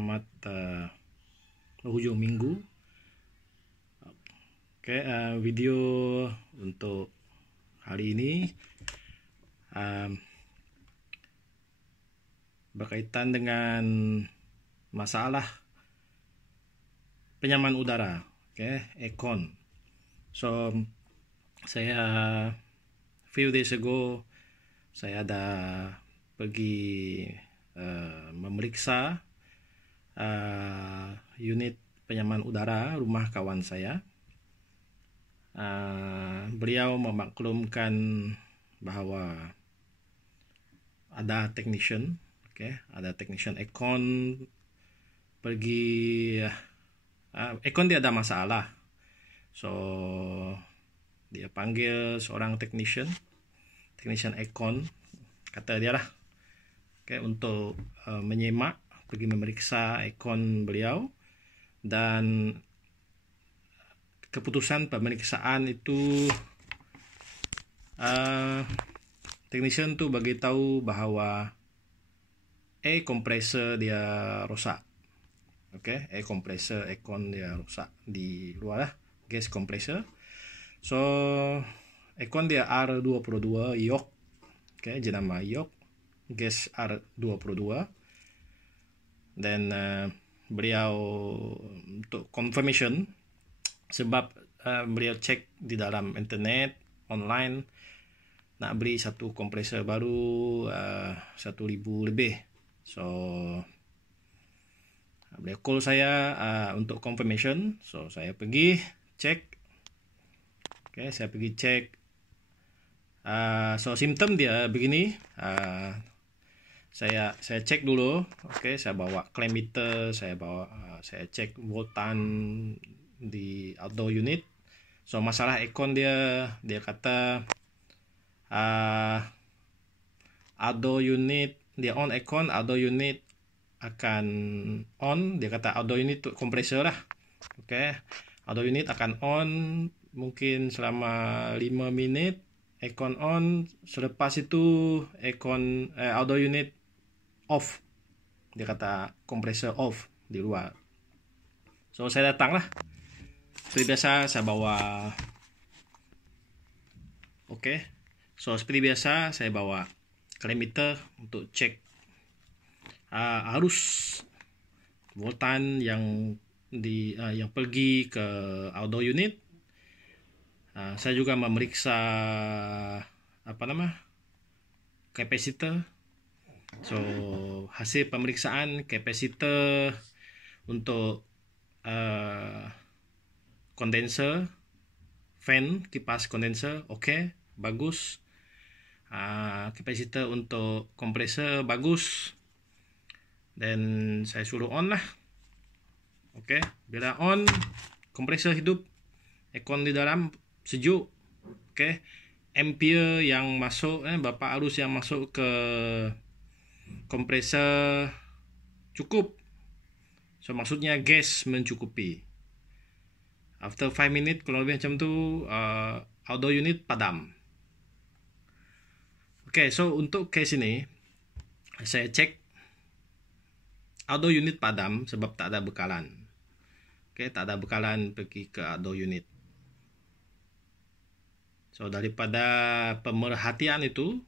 Selamat penghujung minggu. Video untuk hari ini berkaitan dengan masalah penyaman udara, aircon. So saya few days ago saya ada pergi memeriksa unit penyaman udara rumah kawan saya. Beliau memaklumkan bahwa ada technician, ada technician aircon pergi, aircon dia ada masalah, so dia panggil seorang technician aircon, kata dia lah, untuk menyemak, pergi memeriksa aircon beliau. Dan keputusan pemeriksaan itu technician tu bagi tahu bahawa air compressor dia rosak. Air compressor aircon dia rosak di luar lah, gas compressor. So aircon dia R22 York, jenama York, gas R22. Dan beliau untuk confirmation, sebab beliau cek di dalam internet online nak beli satu kompresor baru 1,000 lebih. So beliau call saya untuk confirmation. So saya pergi cek. Saya pergi cek. So simptom dia begini. Saya cek dulu. Saya bawa clamp meter, saya cek voltan di outdoor unit. So masalah aircon dia kata outdoor unit dia on aircon, outdoor unit akan on. Dia kata outdoor unit tu kompresor lah. Outdoor unit akan on mungkin selama 5 minit, aircon on. Selepas itu aircon outdoor unit off. Dia kata kompresor off di luar. So saya datang lah. Seperti biasa saya bawa So seperti biasa saya bawa clamp meter untuk cek arus voltan yang pergi ke outdoor unit. Saya juga memeriksa kapasitor. So hasil pemeriksaan kapasitor untuk kondenser, fan, kipas kondenser, bagus. Kapasitor untuk kompresor bagus. Dan saya suruh on lah. Bila on, kompresor hidup, aircon di dalam sejuk. Ampere yang masuk, berapa arus yang masuk ke kompresor cukup. So maksudnya gas mencukupi. After 5 minit kalau lebih macam tu, outdoor unit padam. So untuk case ini saya cek outdoor unit padam sebab tak ada bekalan. Tak ada bekalan pergi ke outdoor unit. So daripada pemerhatian itu,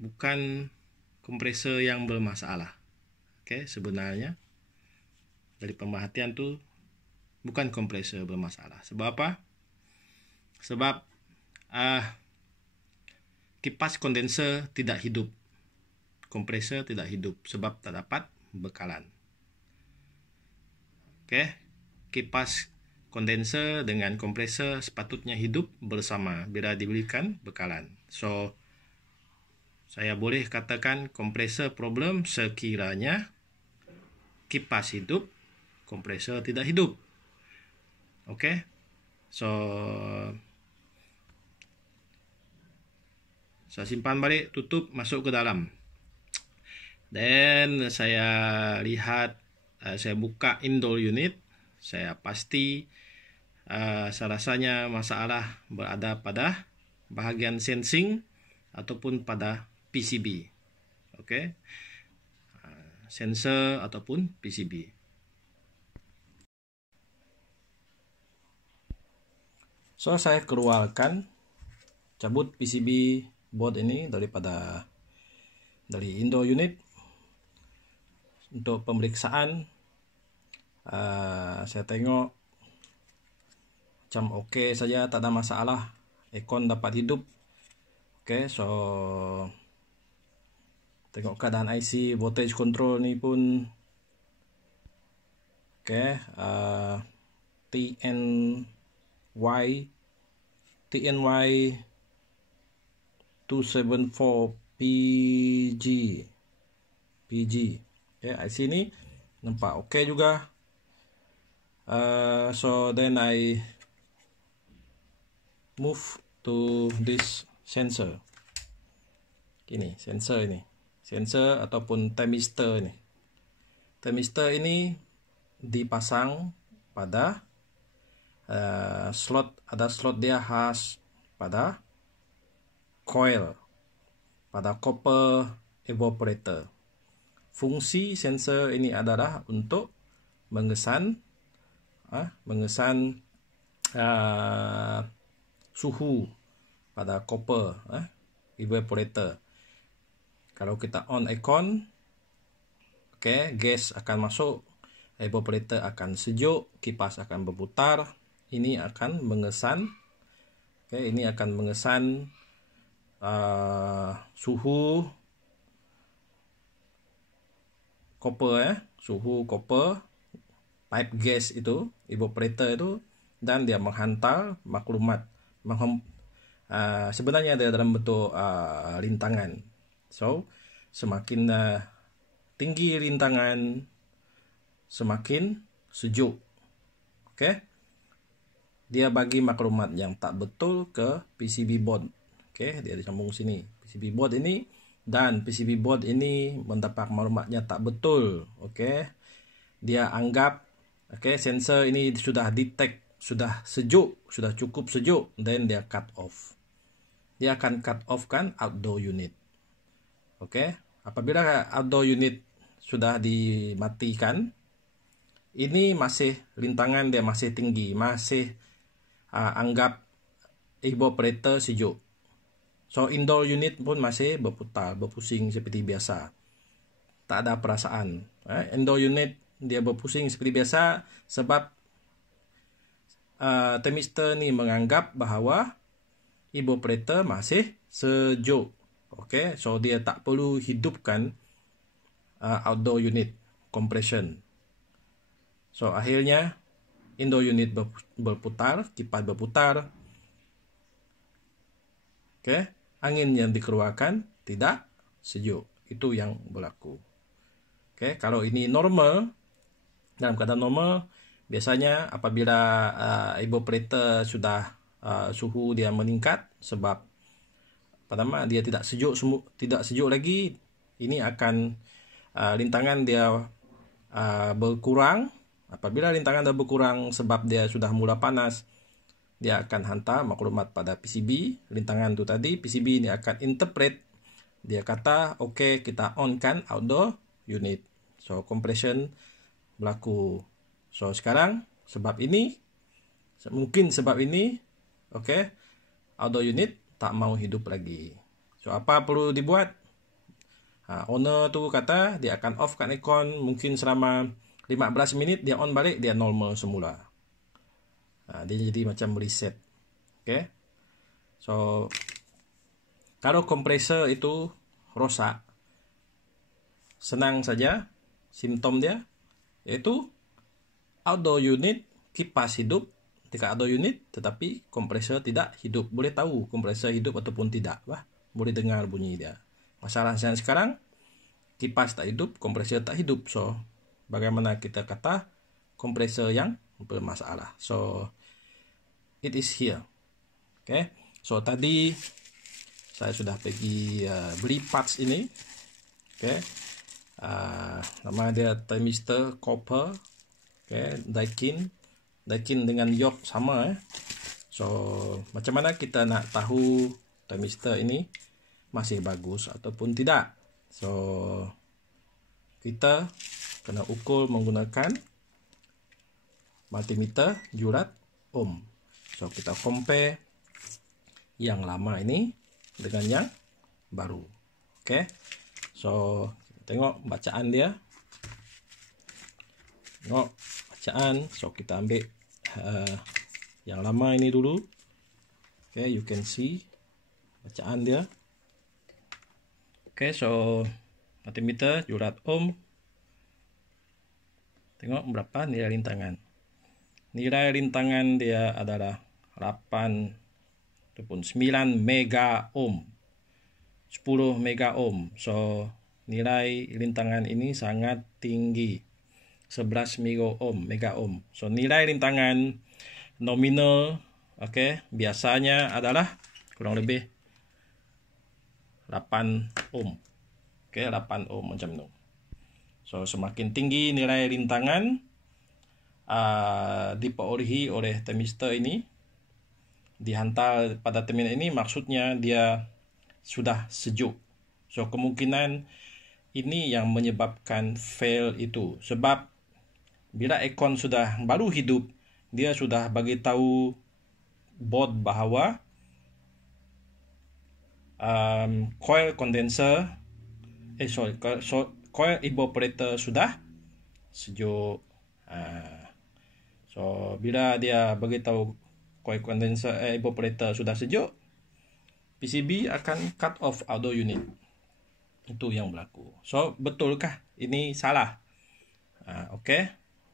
bukan kompresor yang bermasalah. Sebenarnya dari pemerhatian tu bukan kompresor bermasalah. Sebab apa? Sebab kipas kondenser tidak hidup, kompresor tidak hidup sebab tak dapat bekalan. Kipas kondenser dengan kompresor sepatutnya hidup bersama bila diberikan bekalan. So saya boleh katakan kompresor problem sekiranya kipas hidup, kompresor tidak hidup. So saya simpan balik, tutup, masuk ke dalam. Dan saya lihat, saya buka indoor unit. Saya pasti rasanya masalah berada pada bahagian sensing ataupun pada PCB. sensor ataupun PCB. So, saya keluarkan, cabut PCB board ini dari Indo unit. Untuk pemeriksaan, saya tengok macam oke saja, tak ada masalah, aircon dapat hidup. Oke, so tengok keadaan IC, voltage control ni pun oke. TNY 274 PG. Okay, IC ni nampak oke juga. So then I move to this sensor. Ini sensor ataupun thermistor ini. Thermistor ini dipasang pada slot, ada slot dia khas pada coil, pada copper evaporator. Fungsi sensor ini adalah untuk mengesan suhu pada copper evaporator. Kalau kita on aircon, gas akan masuk, evaporator akan sejuk, kipas akan berputar. Ini akan mengesan, suhu copper, suhu copper pipe gas itu, evaporator itu, dan dia menghantar maklumat. Sebenarnya dia dalam bentuk rintangan. So, semakin tinggi rintangan, semakin sejuk. Dia bagi maklumat yang tak betul ke PCB board. Dia disambung sini. PCB board ini, dan PCB board ini mendapat maklumatnya tak betul. Dia anggap sensor ini sudah detect, sudah sejuk, sudah cukup sejuk, then dia cut off. Dia akan cut off kan outdoor unit. Apabila outdoor unit sudah dimatikan, ini masih rintangan dia masih tinggi, masih anggap evaporator sejuk. So indoor unit pun masih berputar, berpusing seperti biasa. Tak ada perasaan. Indoor unit dia berpusing seperti biasa sebab thermistor ni menganggap bahawa evaporator masih sejuk. So dia tak perlu hidupkan outdoor unit compression. So akhirnya indoor unit berputar, kipas berputar. Angin yang dikeluarkan tidak sejuk. Itu yang berlaku. Kalau ini normal, dalam keadaan normal, biasanya apabila evaporator sudah suhu dia meningkat, sebab pertama dia tidak sejuk lagi, ini akan rintangan dia berkurang. Apabila rintangan dah berkurang sebab dia sudah mula panas, dia akan hantar maklumat pada PCB. Rintangan tu tadi, PCB ini akan interpret. Dia kata, kita on kan outdoor unit. So, compression berlaku. So, sekarang mungkin sebab ini, outdoor unit tak mau hidup lagi. So, apa perlu dibuat? Owner tu kata dia akan off kan aircon mungkin selama 15 minit, dia on balik, dia normal semula. Dia jadi macam reset. So, kalau kompresor itu rosak, senang saja simptom dia, yaitu outdoor unit kipas hidup dekat outdoor unit, tetapi kompresor tidak hidup. Boleh tahu kompresor hidup ataupun tidak. Boleh dengar bunyi dia. Masalah yang sekarang, kipas tak hidup, kompresor tak hidup. So, bagaimana kita kata kompresor yang bermasalah? So, it is here. So, tadi saya sudah pergi beli parts ini. Nama dia thermistor copper. Daikin dengan yoke sama. So, macam mana kita nak tahu thermistor ini masih bagus ataupun tidak? So, kita kena ukur menggunakan multimeter jurat ohm. So kita compare yang lama ini dengan yang baru. Oke. So tengok bacaan dia. Tengok bacaan. So kita ambil yang lama ini dulu. Okay, you can see bacaan dia. Okay, so multimeter jurat ohm. Tengok berapa nilai rintangan. Nilai rintangan dia adalah 8 ataupun 9 mega ohm. 10 mega ohm. So nilai rintangan ini sangat tinggi. 11 mega ohm. So nilai rintangan nominal, okay, biasanya adalah kurang lebih 8 ohm. Okay, 8 ohm macam tu. So semakin tinggi nilai rintangan diperolehi oleh thermistor ini, dihantar pada terminal ini, maksudnya dia sudah sejuk. So kemungkinan ini yang menyebabkan fail itu. Sebab bila aircon sudah baru hidup, dia sudah bagi tahu board bahawa coil condenser coil evaporator sudah sejuk. So bila dia bagi tahu coil condenser evaporator sudah sejuk, PCB akan cut off outdoor unit. Itu yang berlaku. So betulkah ini salah? Okay.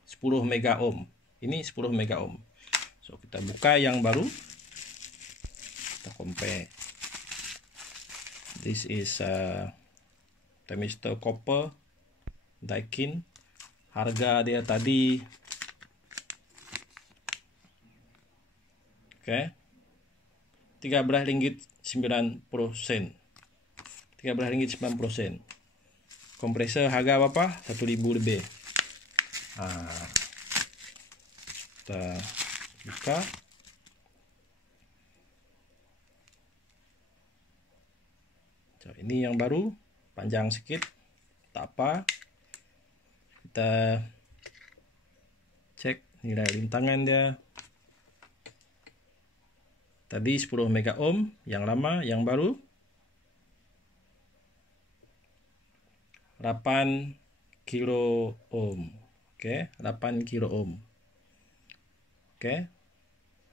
10 mega ohm. Ini 10 mega ohm. So kita buka yang baru. Kita compare. This is thermistor copper Daikin. Harga dia tadi RM13.90. RM13.90. Kompresor harga berapa? RM1,000 lebih. Kita buka. So, ini yang baru, panjang sikit, tak apa. Kita cek nilai rintangan dia. Tadi 10 mega ohm, yang lama, yang baru 8 kilo ohm. Oke, 8 kilo ohm. Oke.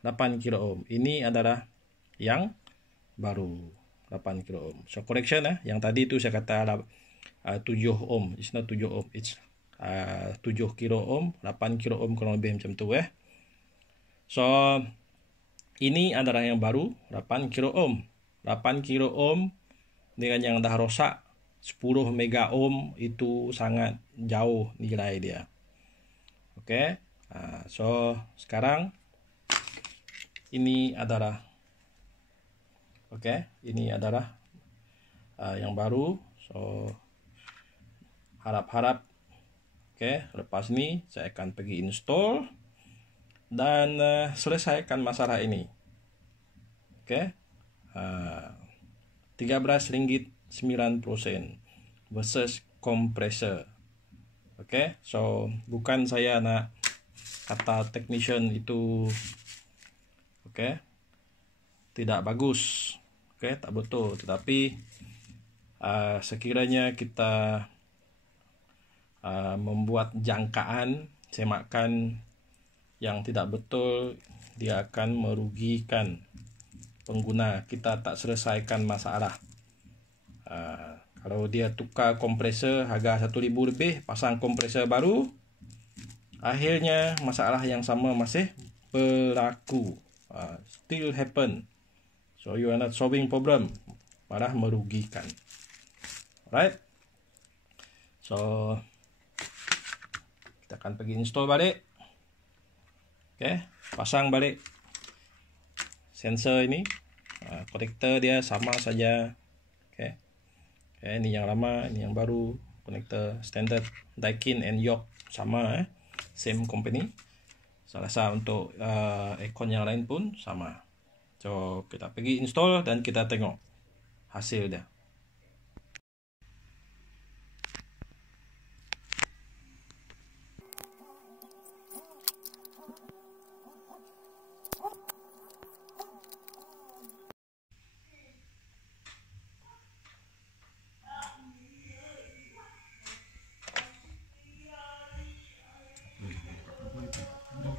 8 kilo ohm. Ini adalah yang baru, 8 kilo ohm. So correction yang tadi itu saya kata 7 ohm. It's not 7 ohm, it's 7 kilo ohm, 8 kilo ohm kurang lebih macam tu So ini adalah yang baru, 8 kilo ohm. 8 kilo ohm dengan yang dah rosak 10 mega ohm itu sangat jauh nilai dia. Oke. So sekarang ini adalah ini adalah yang baru. So harap-harap lepas ini saya akan pergi install dan selesaikan masalah ini. RM13.90 versus kompresor. So bukan saya nak kata technician itu tidak bagus, tak betul, tetapi sekiranya kita membuat jangkaan semakan yang tidak betul, dia akan merugikan pengguna. Kita tak selesaikan masalah. Kalau dia tukar kompresor harga RM1,000 lebih, pasang kompresor baru, akhirnya masalah yang sama masih berlaku. Still happen. So you are not solving problem, malah merugikan. Alright. So kita akan pergi install balik. Pasang balik sensor ini. Konektor dia sama saja. Ini yang lama, ini yang baru. Konektor standard Daikin and York sama, same company. Saya rasa untuk aircon yang lain pun sama. So kita pergi install dan kita tengok hasil dia.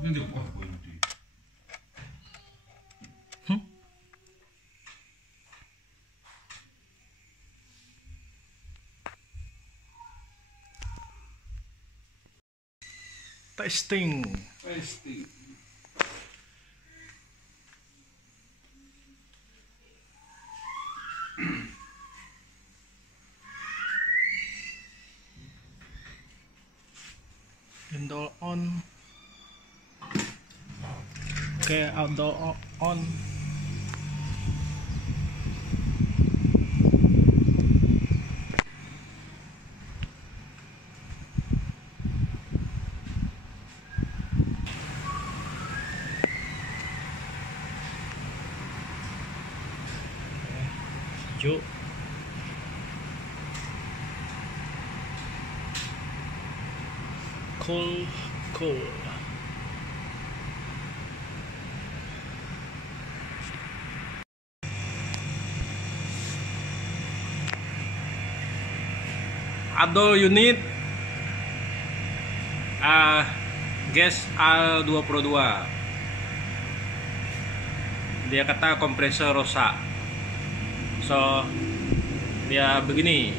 Nanti wah berhenti. Testing. Indoor on. Oke, outdoor on. Hijau. Cool. Outdoor unit gas A22. Dia kata kompresor rusak. So dia begini,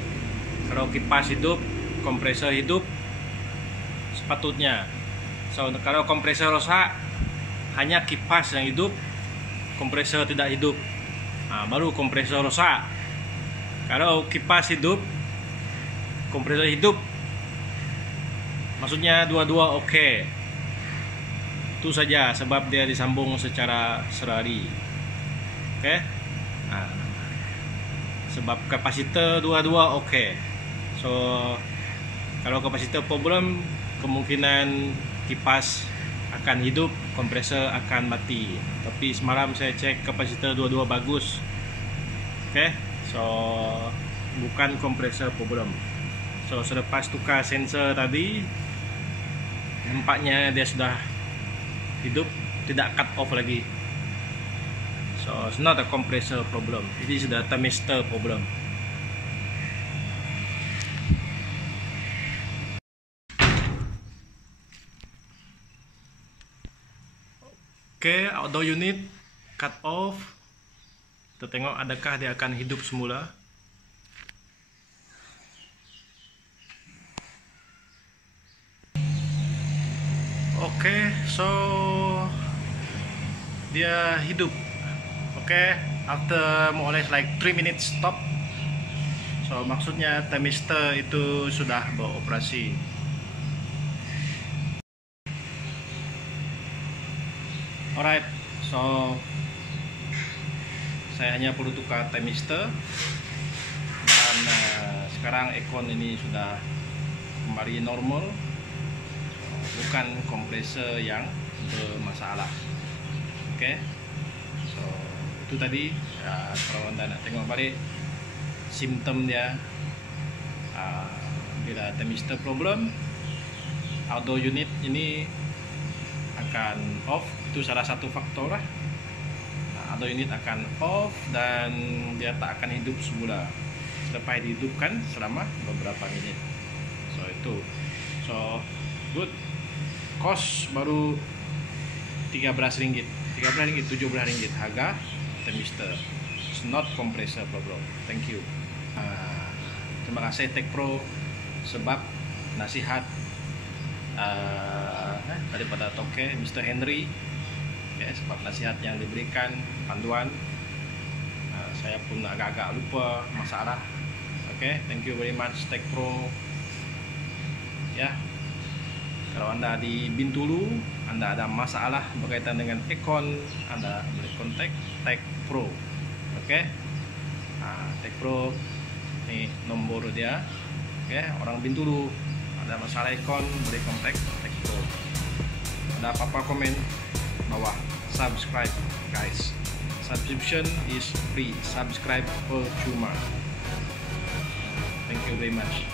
kalau kipas hidup, kompresor hidup sepatutnya. So kalau kompresor rusak, hanya kipas yang hidup, kompresor tidak hidup. Baru kompresor rusak. Kalau kipas hidup, kompresor hidup, maksudnya dua-dua oke. Itu saja sebab dia disambung secara serari. Oke. Sebab kapasitor dua-dua oke. So kalau kapasitor problem, kemungkinan kipas akan hidup, kompresor akan mati. Tapi semalam saya cek kapasitor dua-dua bagus. Oke. So bukan kompresor problem. So selepas tukar sensor tadi, nampaknya dia sudah hidup, tidak cut off lagi. So it's not a compressor problem, it is the thermistor problem. Oke, outdoor unit cut off. Kita tengok adakah dia akan hidup semula. Oke, so dia hidup. Oke, after more or less like 3 minutes stop. So maksudnya thermistor itu sudah beroperasi. Alright, so saya hanya perlu tukar thermistor. Dan sekarang aircon ini sudah kembali normal. Bukan kompresor yang bermasalah. Oke. So itu tadi kalau anda nak tengok balik simptom dia, bila thermistor problem, outdoor unit ini akan off. Itu salah satu faktor lah. Outdoor unit akan off dan dia tak akan hidup semula selepas dihidupkan selama beberapa menit. So itu, so good. Cost baru RM13, RM17 harga thermistor. It's not compressor problem. Thank you. Terima kasih TechPro sebab nasihat daripada Toke Mr. Henry. Sebab nasihat yang diberikan, panduan, saya pun agak-agak lupa masalah. Thank you very much TechPro. Kalau anda di Bintulu, anda ada masalah berkaitan dengan aircon, anda boleh kontak TechPro. TechPro ini nomor dia. Orang Bintulu ada masalah aircon, boleh kontak TechPro. Ada apa-apa komen bawah. Subscribe guys. Subscription is free. Subscribe percuma. Thank you very much.